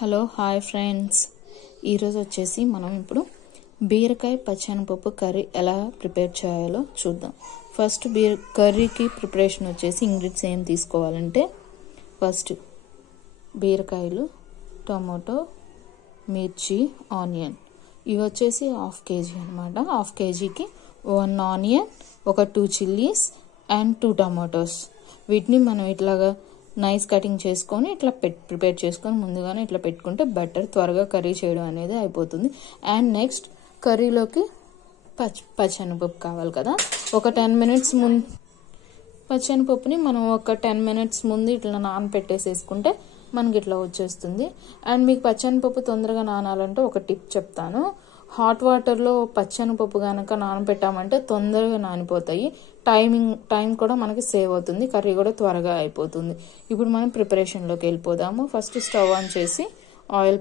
Hello hi friends, ఈరోజు వచ్చేసి మనం ఇప్పుడు బీరకాయ పచ్చెనపప్పు కర్రీ ఎలా ప్రిపేర్ చేయాలో చూద్దాం. ఫస్ట్ కర్రీకి ప్రిపరేషన్ వచ్చేసి ఇంగ్రీడియంట్స్ ఏం తీసుకోవాలంటే ఫస్ట్ బీరకాయలు, టొమాటో, మిర్చి, ఆనియన్ ఇవి వచ్చేసి హాఫ్ కేజీ అనమాట. హాఫ్ కేజీకి 1 ఆనియన్, ఒక 2 చిల్లీస్ అండ్ 2 టమాటోస్. వీటిని మనం ఇట్లాగా నైస్ కటింగ్ చేసుకొని ఇట్లా ప్రిపేర్ చేసుకొని ముందుగానే ఇట్లా పెట్టుకుంటే బెటర్, త్వరగా కర్రీ చేయడం అనేది అయిపోతుంది. అండ్ నెక్స్ట్ కర్రీలోకి పచ్చెనపప్పు కావాలి కదా. ఒక 10 మినిట్స్ ముందు పచ్చెనపప్పుని మనం ఒక 10 మినిట్స్ ముందు ఇట్లా నానపెట్టేసేసుకుంటే మనకి ఇట్లా వచ్చేస్తుంది. అండ్ మీకు పచ్చెనపప్పు తొందరగా నానాలంటే ఒక టిప్ చెప్తాను. హాట్ వాటర్లో పచ్చెనపప్పు కనుక నానపెట్టామంటే తొందరగా నానిపోతాయి. టైం కూడా మనకి సేవ్ అవుతుంది, కర్రీ కూడా త్వరగా అయిపోతుంది. ఇప్పుడు మనం ప్రిపరేషన్లోకి వెళ్ళిపోదాము. ఫస్ట్ స్టవ్ ఆన్ చేసి ఆయిల్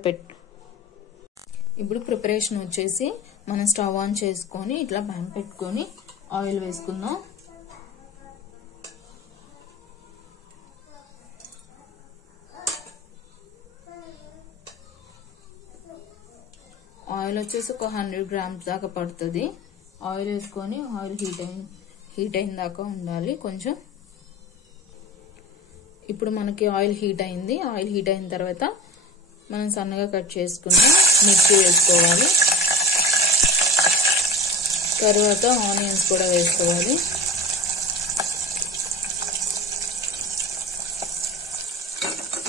ఇప్పుడు ప్రిపరేషన్ వచ్చేసి మనం స్టవ్ ఆన్ చేసుకొని ఇట్లా ప్యాన్ పెట్టుకొని ఆయిల్ వేసుకుందాం. ఆయిల్ వచ్చేసి ఒక 100 గ్రామ్స్ దాకా పడుతుంది. ఆయిల్ వేసుకొని ఆయిల్ హీట్ అయిన దాకా ఉండాలి కొంచెం. ఇప్పుడు మనకి ఆయిల్ హీట్ అయింది. ఆయిల్ హీట్ అయిన తర్వాత మనం సన్నగా కట్ చేసుకున్న మిర్చి వేసుకోవాలి. తర్వాత ఆనియన్స్ కూడా వేసుకోవాలి.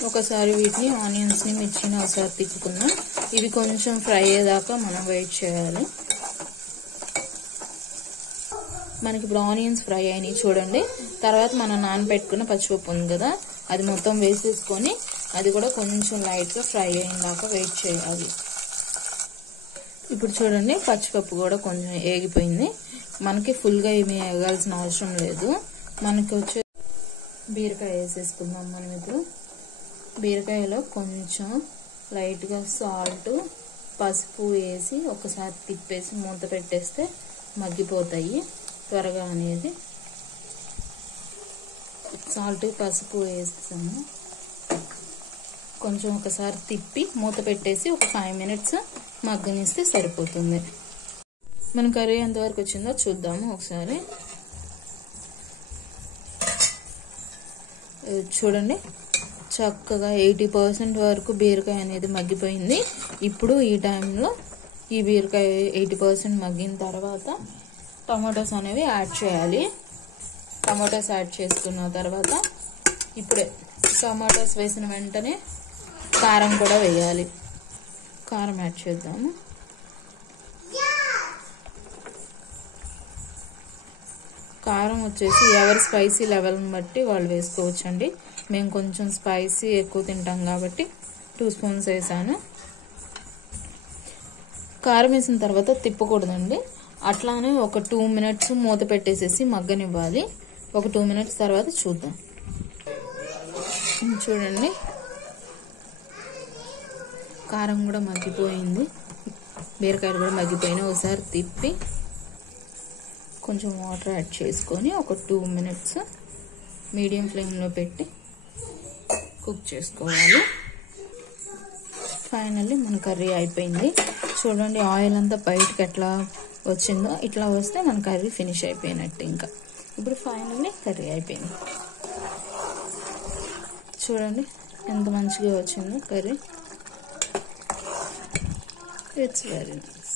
ఒకసారి వీటిని ఆనియన్స్ని మిర్చిని ఒకసారి తిప్పుకుందాం. ఇవి కొంచెం ఫ్రై అయ్యేదాకా మనం వెయిట్ చేయాలి. మనకి ఇప్పుడు ఆనియన్స్ ఫ్రై అయినాయి చూడండి. తర్వాత మనం నానబెట్టుకున్న పచ్చిపప్పు ఉంది కదా, అది మొత్తం వేసేసుకొని అది కూడా కొంచెం లైట్గా ఫ్రై అయిన దాకా వెయిట్ చేయాలి. ఇప్పుడు చూడండి పచ్చిపప్పు కూడా కొంచెం ఏగిపోయింది. మనకి ఫుల్గా ఏమీ వేగాల్సిన అవసరం లేదు. మనకి వచ్చే బీరకాయ వేసేసుకుందాం. మనం ఇప్పుడు బీరకాయలో కొంచెం లైట్గా సాల్ట్, పసుపు వేసి ఒకసారి తిప్పేసి మూత పెట్టేస్తే మగ్గిపోతాయి త్వరగా అనేది. సాల్ట్, పసుపు వేస్తాము. కొంచెం ఒకసారి తిప్పి మూత పెట్టేసి ఒక 5 మినిట్స్ మగ్గనిస్తే సరిపోతుంది. మన కర్రీ ఎంతవరకు వచ్చిందో చూద్దాము ఒకసారి. చూడండి చక్కగా 80% వరకు బీరకాయ అనేది మగ్గిపోయింది. ఇప్పుడు ఈ టైంలో ఈ బీరకాయ 80% మగ్గిన తర్వాత టమాటోస్ అనేవి యాడ్ చేయాలి. టమాటోస్ యాడ్ చేసుకున్న తర్వాత ఇప్పుడే టమాటోస్ వేసిన వెంటనే కారం కూడా వేయాలి. కారం యాడ్ చేద్దాము. కారం వచ్చేసి ఎవరి స్పైసీ లెవెల్ని బట్టి వాళ్ళు వేసుకోవచ్చండి. మేము కొంచెం స్పైసీ ఎక్కువ తింటాం కాబట్టి 2 స్పూన్స్ వేసాను. కారం వేసిన తర్వాత తిప్పకూడదండి. అట్లానే ఒక 2 మినిట్స్ మూత పెట్టేసేసి మగ్గనివ్వాలి. ఒక 2 మినిట్స్ తర్వాత చూద్దాం. చూడండి కారం కూడా మగ్గిపోయింది, బీరకాయలు కూడా మగ్గిపోయినాయి. ఒకసారి తిప్పి కొంచెం వాటర్ యాడ్ చేసుకొని ఒక 2 మినిట్స్ మీడియం ఫ్లేమ్లో పెట్టి కుక్ చేసుకోవాలి. ఫైనల్లీ మన కర్రీ అయిపోయింది. చూడండి ఆయిల్ అంతా బయటకు ఎట్లా వచ్చిందో, ఇట్లా వస్తే మన కర్రీ ఫినిష్ అయిపోయినట్టు. ఇంకా ఇప్పుడు ఫైనల్లీ కర్రీ అయిపోయింది. చూడండి ఎంత మంచిగా వచ్చిందో కర్రీ. It's very nice.